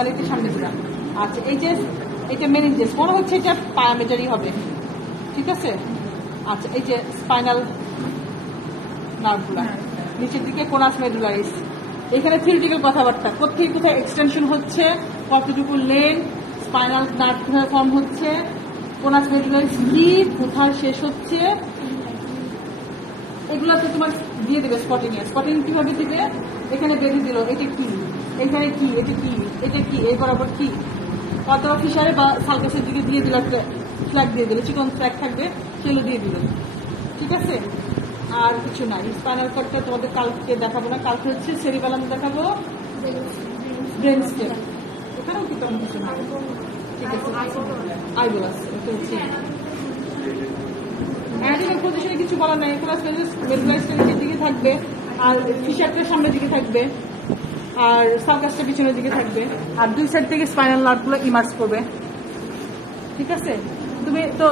তাহলে এটা সামনে দিলাম। আচ্ছা এই যে এটা মেনিনজেস মনে হচ্ছে এটা পায়ামেজারি হবে, ঠিক আছে। আচ্ছা এই যে স্পাইনাল নার্ভগুলা নিচের দিকে কোনাস মেডুলারিস, এখানে থিওরিটিক্যাল কথাবার্তা কোথায় কোথায় এক্সটেনশন হচ্ছে, কতটুকু লেন, স্পাইনাল নার্ভ কোথায় ফর্ম হচ্ছে, কোনাস মেডুলারিস কি, কোথায় শেষ হচ্ছে, এগুলোতে তোমার দিয়ে দেবে স্পটিং। স্পটিং কিভাবে দিবে, এখানে বেঁধে দিল এটা কি, এখানে কি, এটা কি, এটা কি, এই বরাবর কি, অথবা ফিশারে বা সালকাসের দিকে দিয়ে দিল, একটা ফ্ল্যাগ দিয়ে দিল, চিকন ফ্ল্যাগ থাকবে সেগুলো দিয়ে দিল, ঠিক আছে। আর কিছু নাই। স্পাইনাল কর্ডটা তোমাদের কালকে দেখাবো না, কালকে হচ্ছে সেরিবেলাম দেখাবো, ব্রেন স্টেম, এখানেও কি তেমন কিছু নাই, ঠিক আছে। আইবলাস এটা হচ্ছে অ্যানাটমিক পজিশনে কিছু বলার নাই, কোনাস মেডুলারিসটা নিচের দিকে থাকবে, আর ফিশারটা সামনের দিকে থাকবে, আর সালকাসটা পিছনের দিকে থাকবে, আর দুই সাইড থেকে স্পাইনাল নার্ভগুলো ইমার্জ করবে, ঠিক আছে। তুমি তো